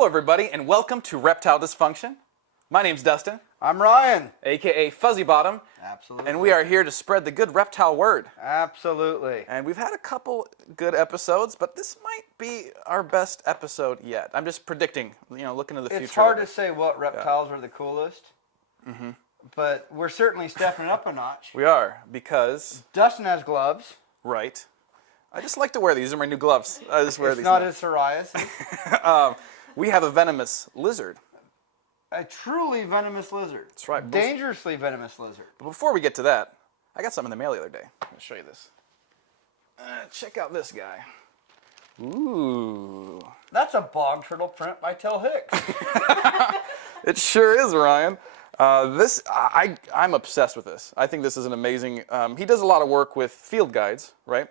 Hello, everybody, and welcome to Reptile Dysfunction. My name's Dustin. I'm Ryan. A.K.A. Fuzzy Bottom. Absolutely. And we are here to spread the good reptile word. Absolutely. And we've had a couple good episodes, but this might be our best episode yet. I'm just predicting, looking to the future. It's hard to say what reptiles are the coolest, but we're certainly stepping it up a notch. We are, because... Dustin has gloves. Right. I just like to wear these. These are my new gloves. I just wear It's these not now. his psoriasis. We have a venomous lizard. A truly venomous lizard. That's right. Dangerously venomous lizard. But before we get to that, I got something in the mail the other day. I'm going to show you this. Check out this guy. Ooh. That's a bog turtle print by Tel Hicks. It sure is, Ryan. I'm obsessed with this. I think this is an amazing... he does a lot of work with field guides, right?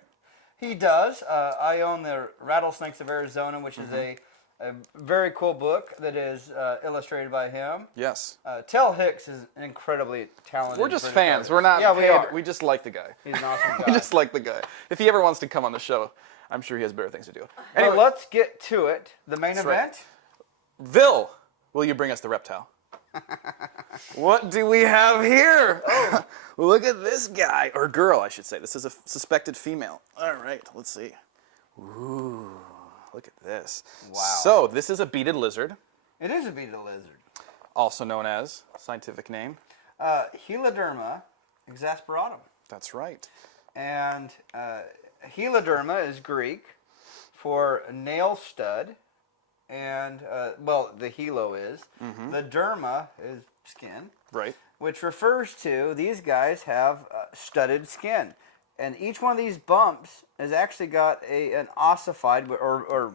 He does. I own the Rattlesnakes of Arizona, which is a very cool book that is illustrated by him. Yes. Tel Hicks is an incredibly talented. We're just British fans. artist. We're not Yeah, paid. we are. We just like the guy. He's an awesome guy. We just like the guy. If he ever wants to come on the show, I'm sure he has better things to do. Anyway, let's get to it. The main event. Right. Vil, will you bring us the reptile? What do we have here? Look at this guy, or girl, I should say. This is a suspected female. All right, let's see. Ooh, look at this. Wow. So this is a beaded lizard. It is a beaded lizard. Also known as, scientific name. Heloderma exasperatum. That's right. And heloderma is Greek for nail stud. And, the helo is. The derma is skin. Right. Which refers to these guys have studded skin. And each one of these bumps has actually got an ossified or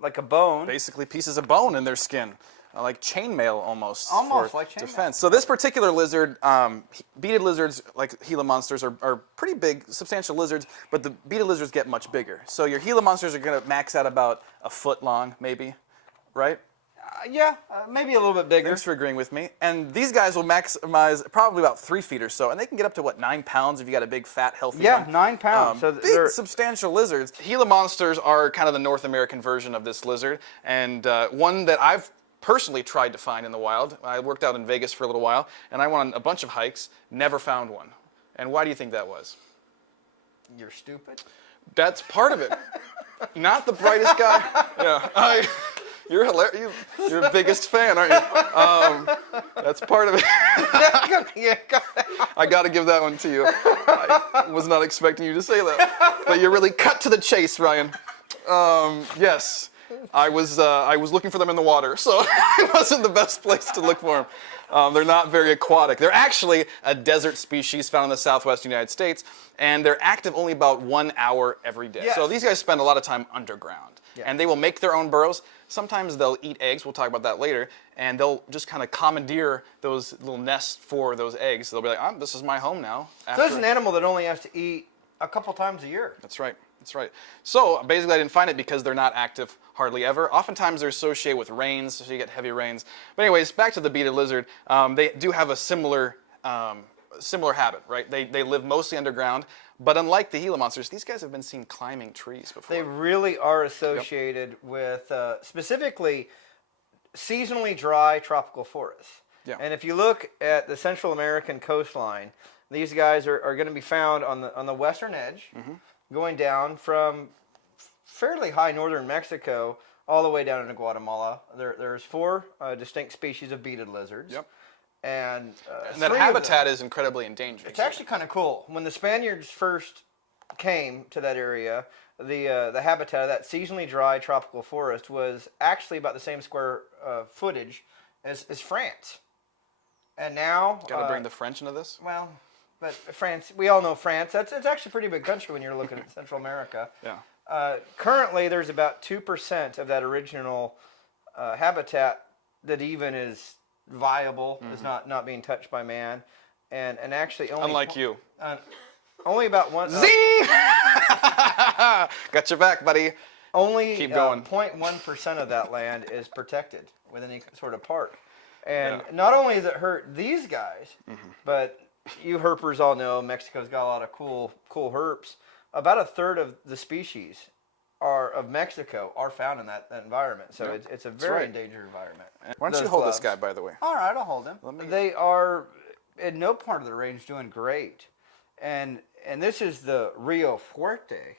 like a bone. Basically pieces of bone in their skin. Like chainmail almost. Almost for like chainmail. defense. So this particular lizard, beaded lizards like Gila Monsters are pretty big, substantial lizards, but the beaded lizards get much bigger. So your Gila Monsters are going to max out about a foot long, maybe, right? Maybe a little bit bigger. Thanks for agreeing with me. And these guys will maximize probably about 3 feet or so, and they can get up to, 9 pounds if you got a big, fat, healthy one? Yeah, 9 pounds. So big, substantial lizards. Gila Monsters are kind of the North American version of this lizard, and one that I've personally tried to find in the wild. I worked out in Vegas for a little while, and I went on a bunch of hikes, never found one. And why do you think that was? You're stupid? That's part of it. Not the brightest guy. Yeah, you're hilarious. You're the biggest fan, aren't you? That's part of it. I got to give that one to you. I was not expecting you to say that, but you're really cut to the chase, Ryan. Yes. I was looking for them in the water, so it wasn't the best place to look for them. They're not very aquatic. They're actually a desert species found in the southwest United States, and they're active only about 1 hour every day. Yes. So these guys spend a lot of time underground, and they will make their own burrows. Sometimes they'll eat eggs. We'll talk about that later, and they'll just kind of commandeer those little nests for those eggs. They'll be like, this is my home now. So this is an animal that only has to eat a couple times a year. That's right. That's right. So basically I didn't find it because they're not active hardly ever. Oftentimes they're associated with rains, so you get heavy rains. But anyways, back to the beaded lizard. They do have a similar habit, right? They live mostly underground, but unlike the Gila Monsters, these guys have been seen climbing trees before. They really are associated with specifically seasonally dry tropical forests. Yeah. And if you look at the Central American coastline, these guys are going to be found on the western edge, going down from fairly high northern Mexico all the way down into Guatemala. There's 4 distinct species of beaded lizards. Yep. And that habitat is incredibly endangered. It's actually kind of cool. When the Spaniards first came to that area, the habitat of that seasonally dry tropical forest was actually about the same square footage as France. And now... Got to bring the French into this? Well, but France, we all know France. It's actually a pretty big country when you're looking at Central America. Yeah. Currently, there's about 2% of that original habitat that even is viable, is not being touched by man, and actually only... Unlike you. Only about one... Z! Got your back, buddy. Only Keep going. 0.1% of that land is protected with any sort of park. And not only does it hurt these guys, but you herpers all know Mexico's got a lot of cool herps. About a third of the species of Mexico are found in that environment. So it's a very right. endangered environment. Why don't you Those hold gloves. this guy, by the way? All right, I'll hold him. They are in no part of the range doing great, and this is the Rio Forte.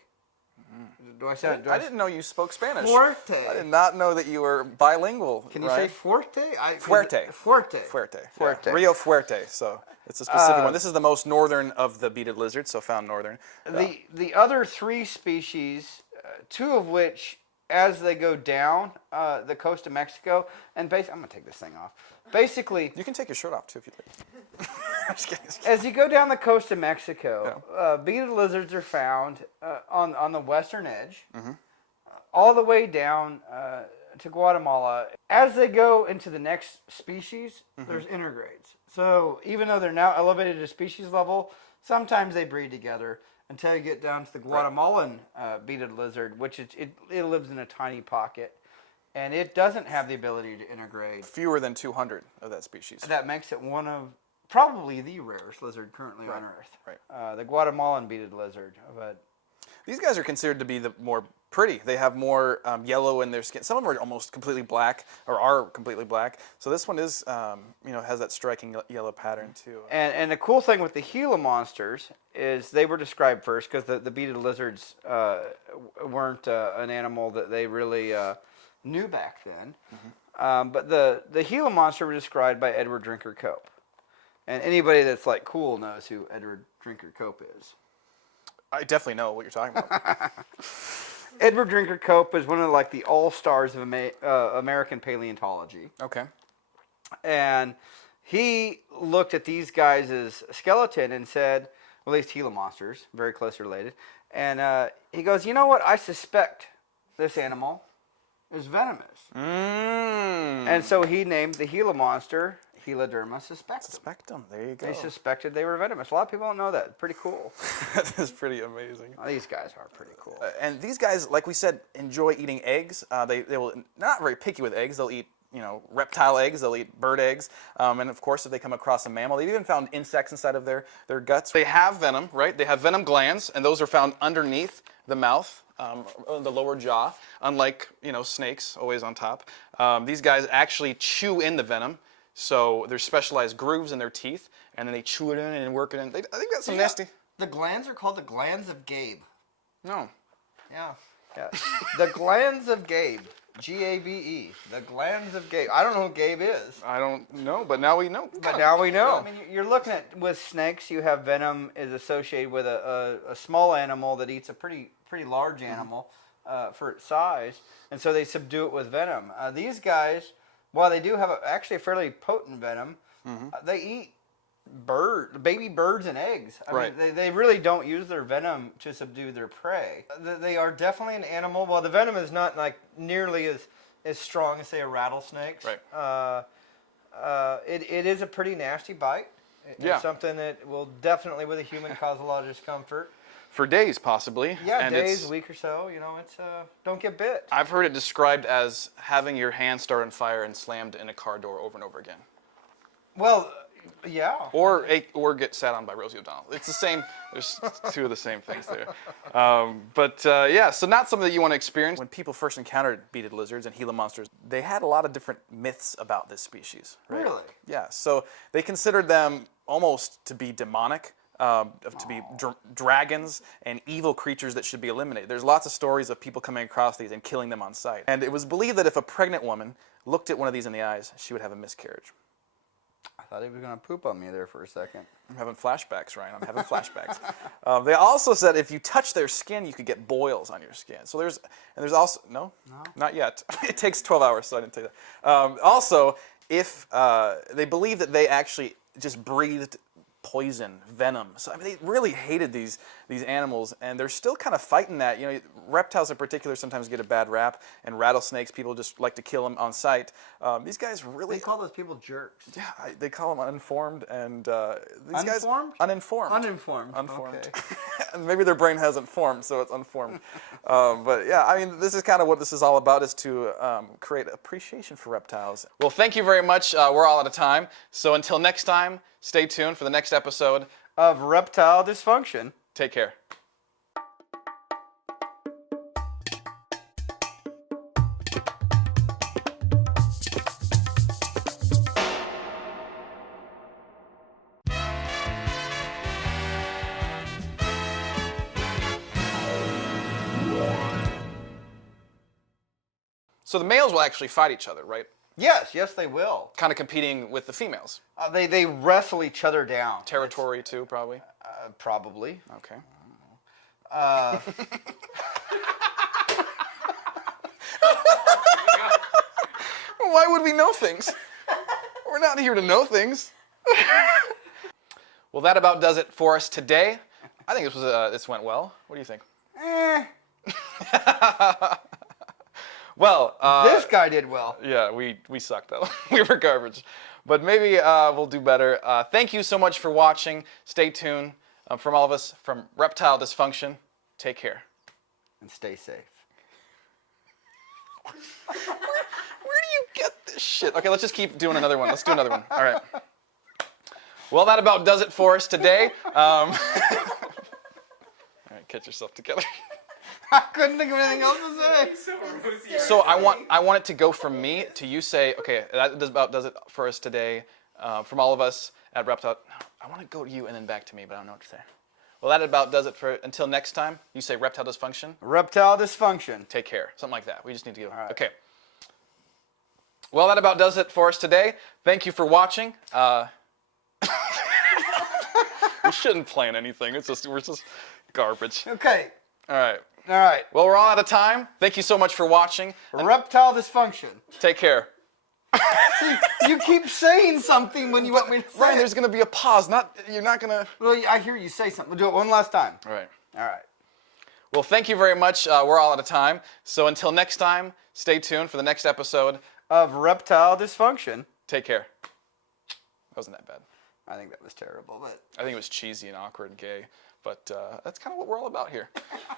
Do I sound? I didn't know you spoke Spanish. Forte. I did not know that you were bilingual. Can you Ryan. say Forte? Fuerte. Forte. Fuerte. Forte. Yeah. Rio Fuerte. So it's a specific one. This is the most northern of the beaded lizards, so found northern. The other 3 species, 2 of which, as they go down the coast of Mexico, and I'm gonna take this thing off. Basically, You can take your shirt off too if you'd like. Just kidding. as you go down the coast of Mexico, beaded lizards are found on the western edge, all the way down to Guatemala. As they go into the next species, there's intergrades. So even though they're now elevated to species level, sometimes they breed together until you get down to the Guatemalan beaded lizard, which it lives in a tiny pocket. And it doesn't have the ability to integrate. Fewer than 200 of that species. That makes it one of probably the rarest lizard currently on Earth. Right. The Guatemalan beaded lizard. But These guys are considered to be the more pretty. They have more yellow in their skin. Some of them are almost completely black, or are completely black. So this one is, has that striking yellow pattern too. And the cool thing with the Gila monsters is they were described first because the beaded lizards weren't an animal that they really knew back then. But the Gila monster was described by Edward Drinker Cope. And anybody that's like cool knows who Edward Drinker Cope is. I definitely know what you're talking about. Edward Drinker Cope is one of like the all-stars of American paleontology. Okay. And he looked at these guys' skeleton and said, well, these Gila monsters, very closely related. And he goes, you know what? I suspect this animal is venomous. And so he named the Gila monster Heloderma suspectum. Suspectum. There you go. They suspected they were venomous. A lot of people don't know that. It's pretty cool. That is pretty amazing. These guys are pretty cool. And these guys, like we said, enjoy eating eggs. They will not very picky with eggs. They'll eat reptile eggs. They'll eat bird eggs. And of course, if they come across a mammal, they've even found insects inside of their guts. They have venom, right? They have venom glands, and those are found underneath the mouth. The lower jaw, unlike snakes, always on top. These guys actually chew in the venom, so there's specialized grooves in their teeth, and then they chew it in and work it in. I think that's some nasty. The glands are called the glands of Gabe. No. Yeah. The glands of Gabe. G-A-B-E. The glands of Gabe. I don't know who Gabe is. I don't know, but now we know. But now we know. I mean, you're looking at, with snakes, you have venom is associated with a small animal that eats a pretty large animal for its size, and so they subdue it with venom. These guys, while they do have actually a fairly potent venom, they eat baby birds and eggs. I mean, they really don't use their venom to subdue their prey. They are definitely an animal. Well, the venom is not like nearly as strong as say a rattlesnake's. Right. It is a pretty nasty bite. It's something that will definitely, with a human, cause a lot of discomfort. For days, possibly. Yeah, and days, a week or so. It's don't get bit. I've heard it described as having your hand start on fire and slammed in a car door over and over again. Well, yeah. Or get sat on by Rosie O'Donnell. It's the same. There's two of the same things there. So not something that you want to experience. When people first encountered beaded lizards and Gila monsters, they had a lot of different myths about this species. Right? Really? Yeah. So they considered them almost to be demonic. To be dragons and evil creatures that should be eliminated. There's lots of stories of people coming across these and killing them on sight. And it was believed that if a pregnant woman looked at one of these in the eyes, she would have a miscarriage. I thought he was going to poop on me there for a second. I'm having flashbacks, Ryan. I'm having flashbacks. They also said if you touch their skin, you could get boils on your skin. So there's also, no, not yet. It takes 12 hours, so I didn't take that. Also, if they believe that they actually just breathed poison, venom. So I mean, they really hated these animals, and they're still kind of fighting that. Reptiles in particular sometimes get a bad rap, and rattlesnakes, people just like to kill them on sight. These guys really... They call those people jerks. Yeah, they call them uninformed, and these guys... Uninformed? Uninformed. Okay. Maybe their brain hasn't formed, so it's unformed. But yeah, I mean, this is kind of what this is all about, is to create appreciation for reptiles. Well, thank you very much. We're all out of time. So until next time, stay tuned for the next episode of Reptile Dysfunction. Take care. So the males will actually fight each other, right? Yes, they will. Kind of competing with the females. They wrestle each other down. Territory too, probably. Probably. Okay. Why would we know things? We're not here to know things. Well, that about does it for us today. I think this went well. What do you think? Well, this guy did well. Yeah, we sucked though. We were garbage. But maybe we'll do better. Thank you so much for watching. Stay tuned. From all of us, from Reptile Dysfunction, take care. And stay safe. Where do you get this shit? Okay, let's just keep doing another one. Let's do another one. All right. Well, that about does it for us today. All right, get yourself together. I couldn't think of anything else to say. So I want it to go from me to you say, okay, that about does it for us today. From all of us at Reptile. I want to go to you and then back to me, but I don't know what to say. Well, that about does it for until next time. You say Reptile Dysfunction. Reptile Dysfunction. Take care. Something like that. We just need to go. All right. Okay. Well, that about does it for us today. Thank you for watching. We shouldn't plan anything. We're just garbage. Okay. All right. All right. Well, we're all out of time. Thank you so much for watching. Reptile Dysfunction. Take care. See, you keep saying something when you want me to say Ryan, it. there's going to be a pause. You're not going to... Well, I hear you say something. We'll do it one last time. All right. All right. Well, thank you very much. We're all out of time. So until next time, stay tuned for the next episode Of Reptile Dysfunction. Take care. Wasn't that bad. I think that was terrible, but... I think it was cheesy and awkward and gay, but that's kind of what we're all about here.